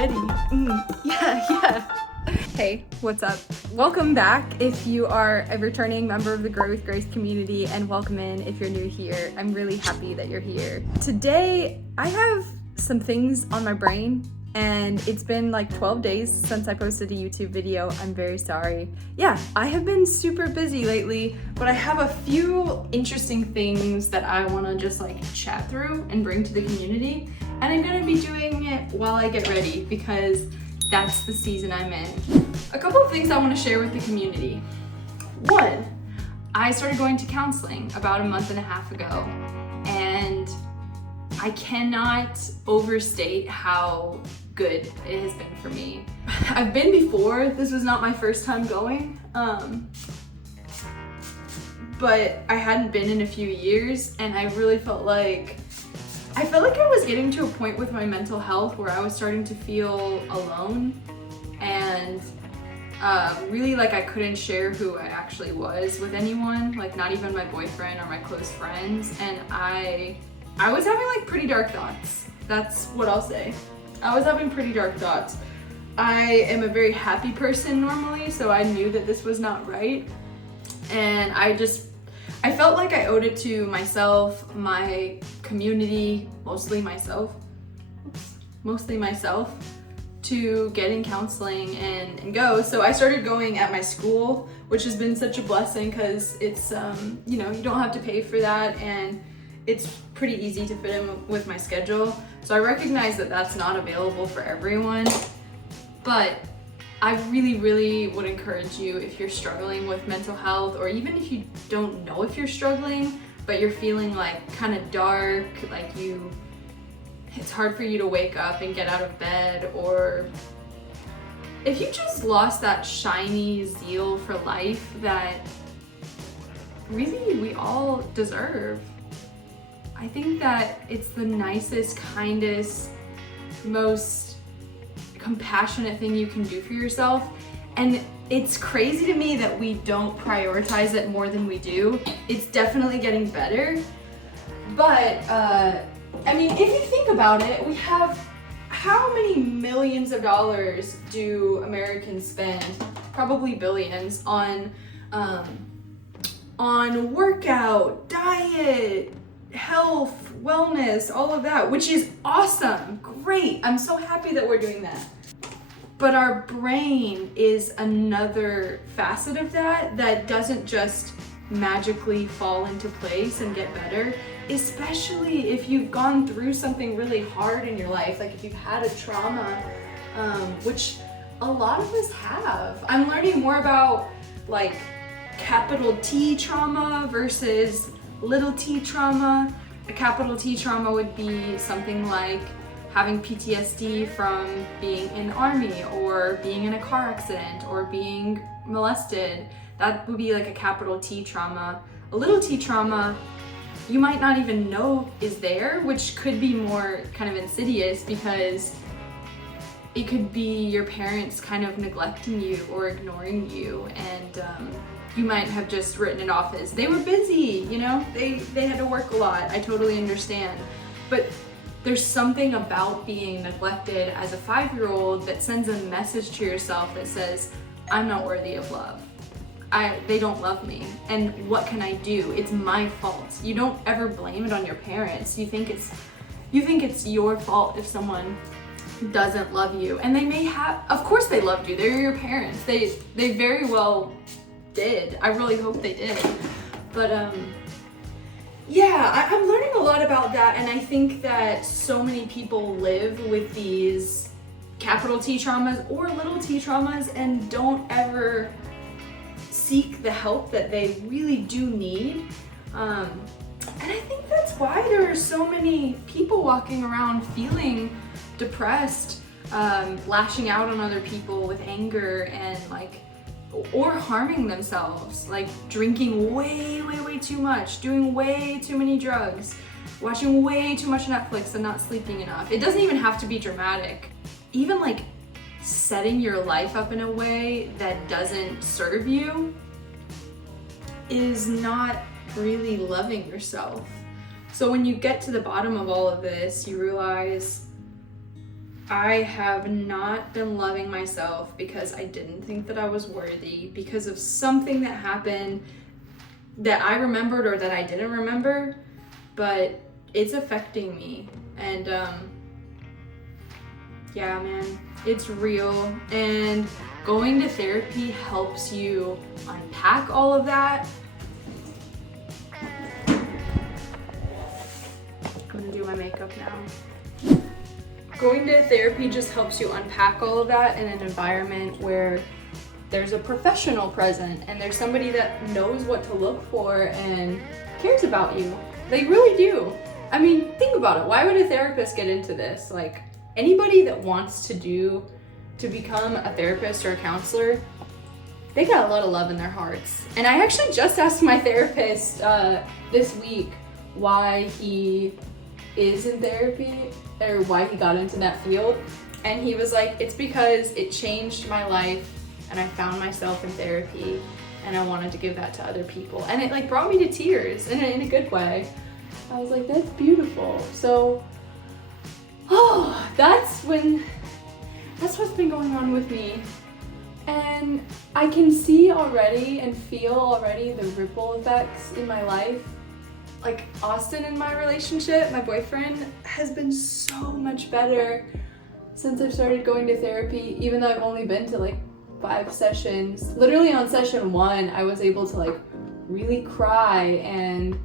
ready. Yeah. Hey, what's up? Welcome back if you are a returning member of the Grow with Grace community, and welcome in if you're new here. I'm really happy that you're here. Today, I have some things on my brain, and it's been like 12 days since I posted a YouTube video. I'm very sorry. Yeah, I have been super busy lately, but I have a few interesting things that I want to just like chat through and bring to the community. And I'm gonna be doing it while I get ready because that's the season I'm in. A couple of things I want to share with the community. One, I started going to counseling about a month and a half ago, and I cannot overstate how good it has been for me. I've been before, this was not my first time going, but I hadn't been in a few years, and I really felt like I was getting to a point with my mental health where I was starting to feel alone, and really like I couldn't share who I actually was with anyone, like not even my boyfriend or my close friends. And I was having like pretty dark thoughts. That's what I'll say. I was having pretty dark thoughts. I am a very happy person normally, so I knew that this was not right. And I felt like I owed it to myself, my community, mostly myself, to get in counseling and go. So I started going at my school, which has been such a blessing because it's, you don't have to pay for that, and it's pretty easy to fit in with my schedule. So I recognize that that's not available for everyone, but I really, really would encourage you, if you're struggling with mental health, or even if you don't know if you're struggling, but you're feeling like kind of dark, like it's hard for you to wake up and get out of bed, or if you just lost that shiny zeal for life that really we all deserve. I think that it's the nicest, kindest, most compassionate thing you can do for yourself. And it's crazy to me that we don't prioritize it more than we do. It's definitely getting better. But, I mean, if you think about it, we have, how many millions of dollars do Americans spend, probably billions, on workout, diet, health, wellness, all of that, which is awesome, great. I'm so happy that we're doing that. But our brain is another facet of that doesn't just magically fall into place and get better, especially if you've gone through something really hard in your life, like if you've had a trauma, which a lot of us have. I'm learning more about like capital T trauma versus little t trauma. A capital T trauma would be something like having PTSD from being in the army, or being in a car accident, or being molested. That would be like a capital T trauma. A little t trauma, you might not even know is there, which could be more kind of insidious, because it could be your parents kind of neglecting you or ignoring you, and you might have just written it off as they were busy, they had to work a lot. I totally understand. But there's something about being neglected as a 5-year-old that sends a message to yourself that says, I'm not worthy of love. They don't love me, and what can I do? It's my fault. You don't ever blame it on your parents. You think it's your fault if someone doesn't love you. And they may have, of course they loved you. They're your parents. They very well did. I really hope they did. But yeah, I'm learning a lot about that, and I think that so many people live with these capital T traumas or little t traumas and don't ever seek the help that they really do need. And I think that's why there are so many people walking around feeling depressed, lashing out on other people with anger, and or harming themselves, like drinking way too much, doing way too many drugs, watching way too much Netflix and not sleeping enough. It doesn't even have to be dramatic. Even like setting your life up in a way that doesn't serve you is not really loving yourself. So when you get to the bottom of all of this, you realize I have not been loving myself because I didn't think that I was worthy because of something that happened that I remembered or that I didn't remember, but it's affecting me. And yeah, man, it's real. And going to therapy helps you unpack all of that. I'm gonna do my makeup now. Going to therapy just helps you unpack all of that in an environment where there's a professional present and there's somebody that knows what to look for and cares about you. They really do. I mean, think about it. Why would a therapist get into this? Like, anybody that wants to become a therapist or a counselor, they got a lot of love in their hearts. And I actually just asked my therapist this week why he is in therapy or why he got into that field. And he was like, it's because it changed my life and I found myself in therapy and I wanted to give that to other people. And it like brought me to tears in a good way. I was like, that's beautiful. So, that's what's been going on with me. And I can see already and feel already the ripple effects in my life. Like Austin in my relationship, my boyfriend, has been so much better since I've started going to therapy, even though I've only been to like 5 sessions. Literally on session 1, I was able to like really cry and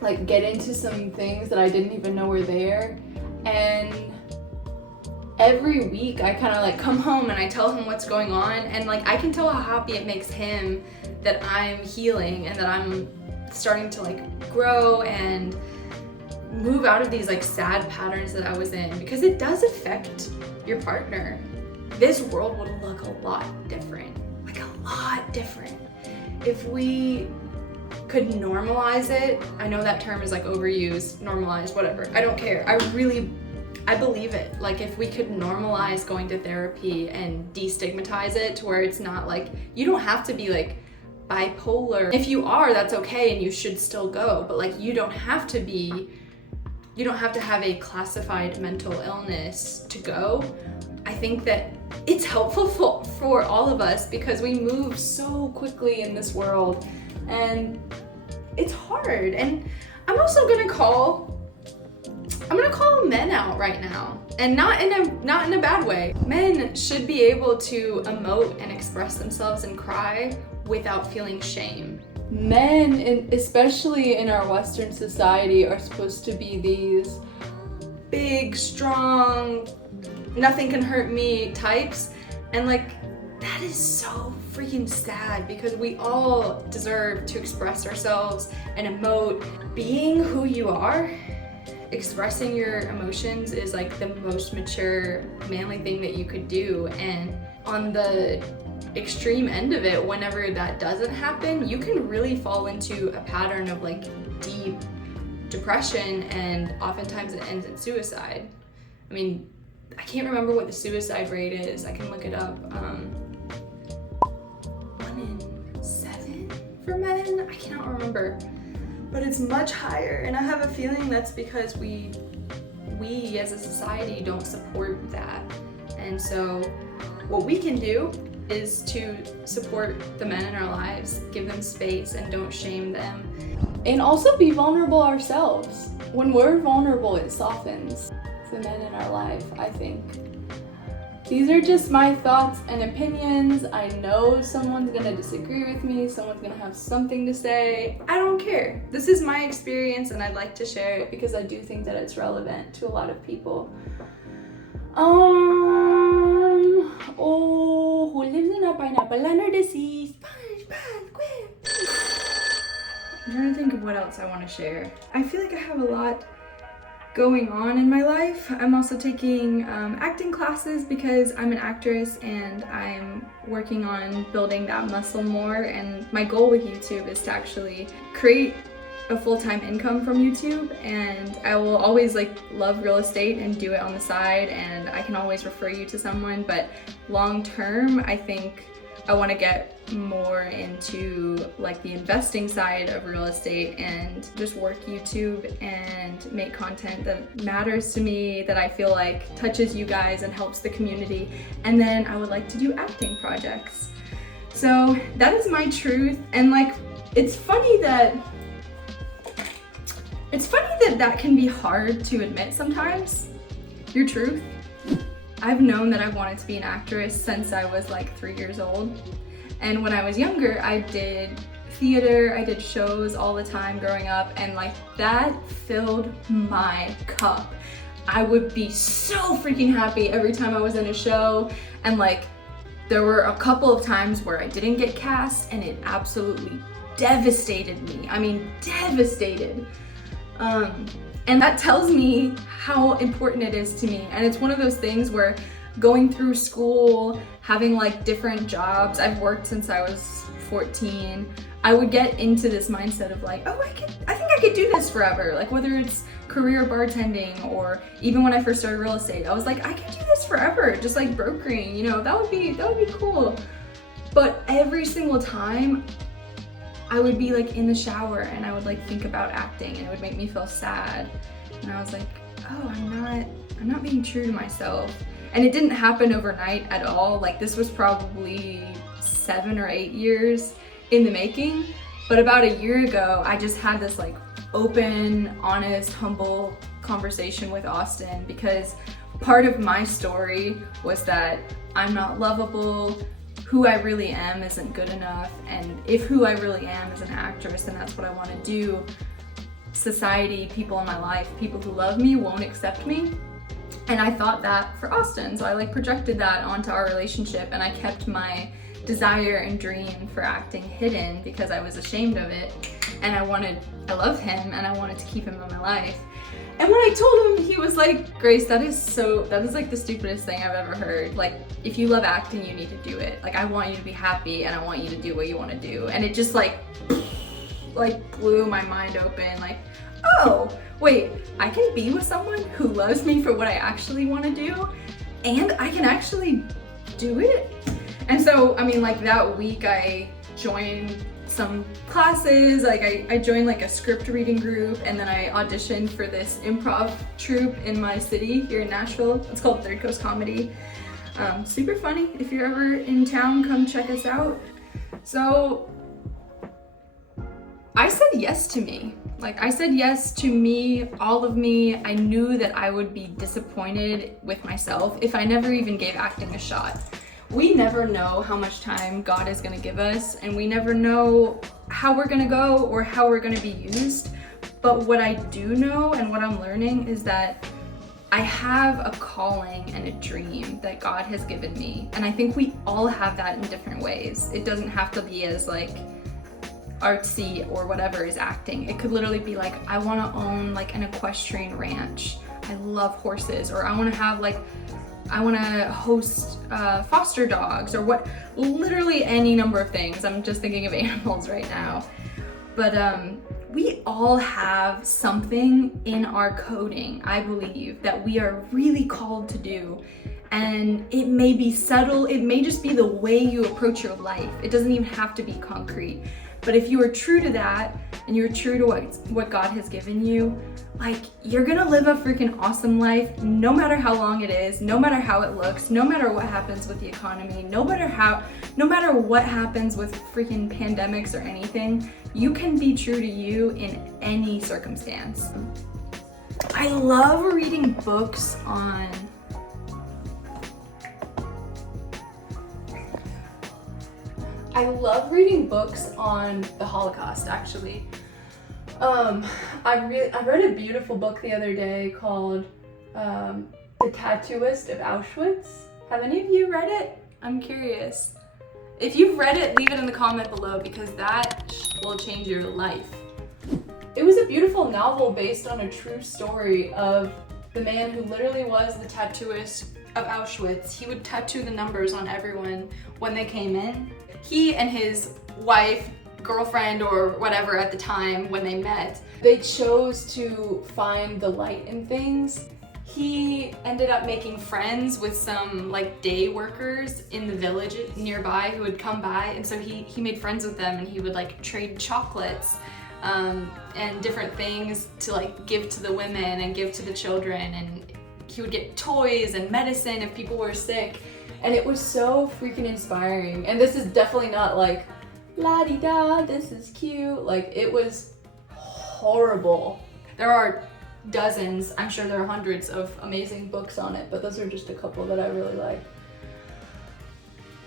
like get into some things that I didn't even know were there. And every week I kind of like come home and I tell him what's going on, and like I can tell how happy it makes him that I'm healing and that I'm starting to like grow and move out of these like sad patterns that I was in, because it does affect your partner. This world would look a lot different, like a lot different, if we could normalize it. I know that term is like overused, normalize, whatever. I don't care. I believe it. Like if we could normalize going to therapy and destigmatize it to where it's not like, you don't have to be like bipolar. If you are, that's okay and you should still go, but like you don't have to have a classified mental illness to go. I think that it's helpful for all of us because we move so quickly in this world and it's hard. And I'm also gonna call men out right now, and not in a bad way. Men should be able to emote and express themselves and cry without feeling shame. Men, especially in our Western society, are supposed to be these big, strong, nothing can hurt me types, and like that is so freaking sad because we all deserve to express ourselves and emote. Being who you are, expressing your emotions is like the most mature, manly thing that you could do. And on the extreme end of it, whenever that doesn't happen, you can really fall into a pattern of like deep depression, and oftentimes it ends in suicide. I mean, I can't remember what the suicide rate is. I can look it up. 1 in 7 for men? I cannot remember. But it's much higher, and I have a feeling that's because we as a society don't support that. And so what we can do is to support the men in our lives, give them space and don't shame them. And also be vulnerable ourselves. When we're vulnerable, it softens the men in our life, I think. These are just my thoughts and opinions. I know someone's gonna disagree with me, someone's gonna have something to say. I don't care. This is my experience and I'd like to share it because I do think that it's relevant to a lot of people. Oh, who lives in a pineapple under the sea? I'm trying to think of what else I want to share. I feel like I have a lot going on in my life. I'm also taking acting classes because I'm an actress and I'm working on building that muscle more, and my goal with YouTube is to actually create a full-time income from YouTube, and I will always like love real estate and do it on the side, and I can always refer you to someone, but long term I think I want to get more into like the investing side of real estate and just work YouTube and make content that matters to me, that I feel like touches you guys and helps the community. And then I would like to do acting projects. So that is my truth. And like, it's funny that that can be hard to admit sometimes, your truth. I've known that I've wanted to be an actress since I was like 3 years old. And when I was younger, I did theater, I did shows all the time growing up, and like that filled my cup. I would be so freaking happy every time I was in a show, and like there were a couple of times where I didn't get cast and it absolutely devastated me. I mean, devastated. And that tells me how important it is to me. And it's one of those things where going through school, having like different jobs, I've worked since I was 14, I would get into this mindset of like, oh, I think I could do this forever. Like whether it's career bartending or even when I first started real estate, I was like, I could do this forever, just like brokering, you know, that would be cool. But every single time I would be like in the shower and I would like think about acting and it would make me feel sad. And I was like, oh, I'm not being true to myself. And it didn't happen overnight at all. Like this was probably 7 or 8 years in the making. But about a year ago, I just had this like open, honest, humble conversation with Austin, because part of my story was that I'm not lovable, who I really am isn't good enough, and if who I really am is an actress and that's what I want to do, society, people in my life, people who love me won't accept me. And I thought that for Austin, so I like projected that onto our relationship, and I kept my desire and dream for acting hidden because I was ashamed of it, and I loved him and I wanted to keep him in my life. And when I told him, he was like, Grace, that is like the stupidest thing I've ever heard. Like, if you love acting, you need to do it. Like, I want you to be happy and I want you to do what you want to do. And it just like blew my mind open. Like, oh, wait, I can be with someone who loves me for what I actually want to do, and I can actually do it. And so, I mean, like that week I joined some classes, like I joined like a script reading group, and then I auditioned for this improv troupe in my city here in Nashville. It's called Third Coast Comedy. Super funny. If you're ever in town, come check us out. So I said yes to me. Like I said yes to me, all of me. I knew that I would be disappointed with myself if I never even gave acting a shot. We never know how much time God is gonna give us, and we never know how we're gonna go or how we're gonna be used. But what I do know and what I'm learning is that I have a calling and a dream that God has given me. And I think we all have that in different ways. It doesn't have to be as like artsy or whatever is acting. It could literally be like, I wanna own like an equestrian ranch. I love horses, or I wanna host foster dogs, or what, literally any number of things. I'm just thinking of animals right now. But we all have something in our coding, I believe, that we are really called to do. And it may be subtle, it may just be the way you approach your life. It doesn't even have to be concrete. But if you are true to that, and you're true to what God has given you, like, you're gonna live a freaking awesome life, no matter how long it is, no matter how it looks, no matter what happens with the economy, no matter what happens with freaking pandemics or anything. You can be true to you in any circumstance. I love reading books on the Holocaust, actually. I read a beautiful book the other day called The Tattooist of Auschwitz. Have any of you read it? I'm curious. If you've read it, leave it in the comment below, because that will change your life. It was a beautiful novel based on a true story of the man who literally was the tattooist of Auschwitz. He would tattoo the numbers on everyone when they came in. He and his wife, girlfriend, or whatever at the time when they met, they chose to find the light in things. he ended up making friends with some like day workers in the village nearby who would come by, and so he made friends with them, and he would like trade chocolates and different things to like give to the women and give to the children, and he would get toys and medicine if people were sick, and it was so freaking inspiring. And this is definitely not like la-di-da, this is cute, like it was horrible. There are dozens, I'm sure there are hundreds of amazing books on it, but those are just a couple that I really like.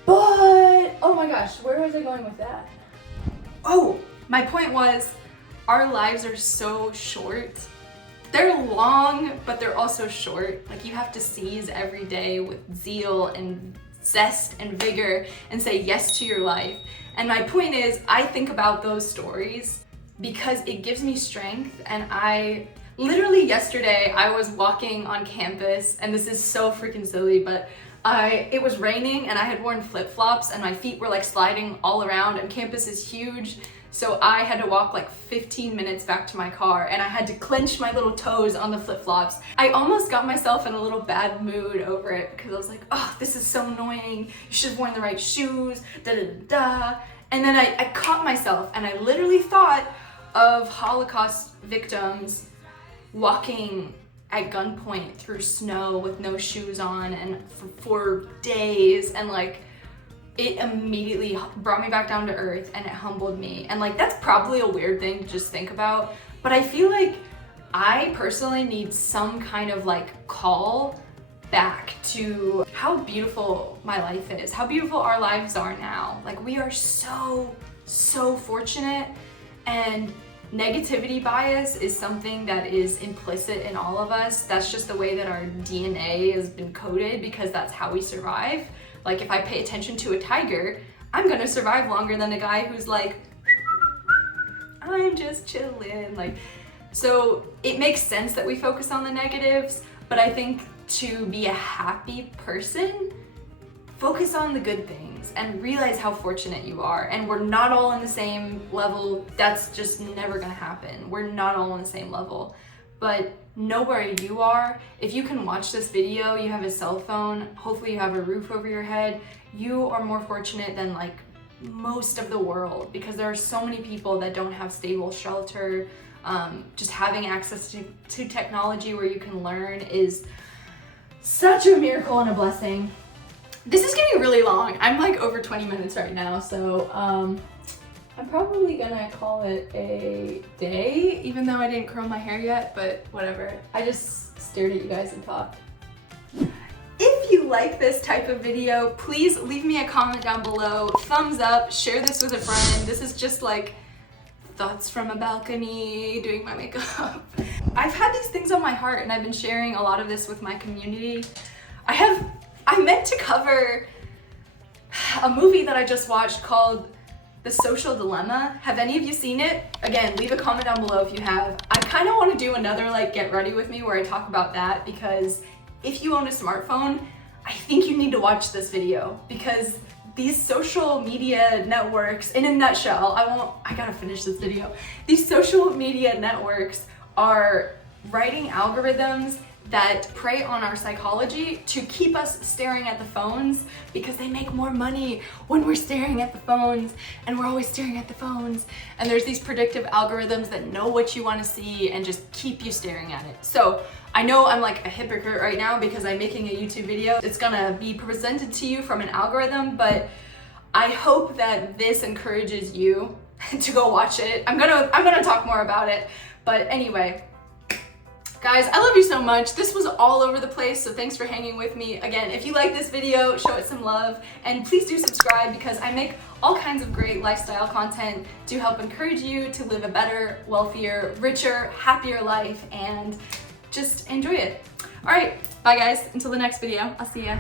But, oh my gosh, where was I going with that? Oh, my point was, our lives are so short. They're long, but they're also short. Like, you have to seize every day with zeal and zest and vigor and say yes to your life. And my point is, I think about those stories because it gives me strength. And literally yesterday, I was walking on campus, and this is so freaking silly, but it was raining and I had worn flip-flops and my feet were like sliding all around, and campus is huge. So I had to walk like 15 minutes back to my car, and I had to clench my little toes on the flip-flops. I almost got myself in a little bad mood over it because I was like, oh, this is so annoying. You should have worn the right shoes, da-da-da-da. And then I caught myself, and I literally thought of Holocaust victims walking at gunpoint through snow with no shoes on and for days, and like it immediately brought me back down to earth, and it humbled me. And like, that's probably a weird thing to just think about, but I feel like I personally need some kind of like call back to how beautiful my life is, how beautiful our lives are now. Like, we are so fortunate, and negativity bias is something that is implicit in all of us. That's just the way that our DNA has been coded, because that's how we survive. Like, if I pay attention to a tiger, I'm gonna survive longer than a guy who's like, I'm just chilling. Like, so it makes sense that we focus on the negatives, but I think to be a happy person, focus on the good things and realize how fortunate you are. And we're not all on the same level. That's just never gonna happen. We're not all on the same level, but know where you are. If you can watch this video, you have a cell phone, hopefully you have a roof over your head, you are more fortunate than like most of the world, because there are so many people that don't have stable shelter. Just having access to technology where you can learn is such a miracle and a blessing. This is getting really long. I'm like over 20 minutes right now, so I'm probably gonna call it a day, even though I didn't curl my hair yet, but whatever. I just stared at you guys and thought. If you like this type of video, please leave me a comment down below, thumbs up, share this with a friend. This is just like thoughts from a balcony, doing my makeup. I've had these things on my heart, and I've been sharing a lot of this with my community. I meant to cover a movie that I just watched called The Social Dilemma. Have any of you seen it? Again, leave a comment down below if you have. I kind of want to do another like get ready with me where I talk about that, because if you own a smartphone, I think you need to watch this video, because these social media networks, in a nutshell, I gotta finish this video. These social media networks are writing algorithms that prey on our psychology to keep us staring at the phones, because they make more money when we're staring at the phones, and we're always staring at the phones. And there's these predictive algorithms that know what you want to see and just keep you staring at it. So I know I'm like a hypocrite right now because I'm making a YouTube video. It's gonna be presented to you from an algorithm, but I hope that this encourages you to go watch it. I'm gonna talk more about it, but anyway. Guys, I love you so much. This was all over the place, so thanks for hanging with me. Again, if you like this video, show it some love, and please do subscribe, because I make all kinds of great lifestyle content to help encourage you to live a better, wealthier, richer, happier life, and just enjoy it. All right, bye guys. Until the next video, I'll see ya.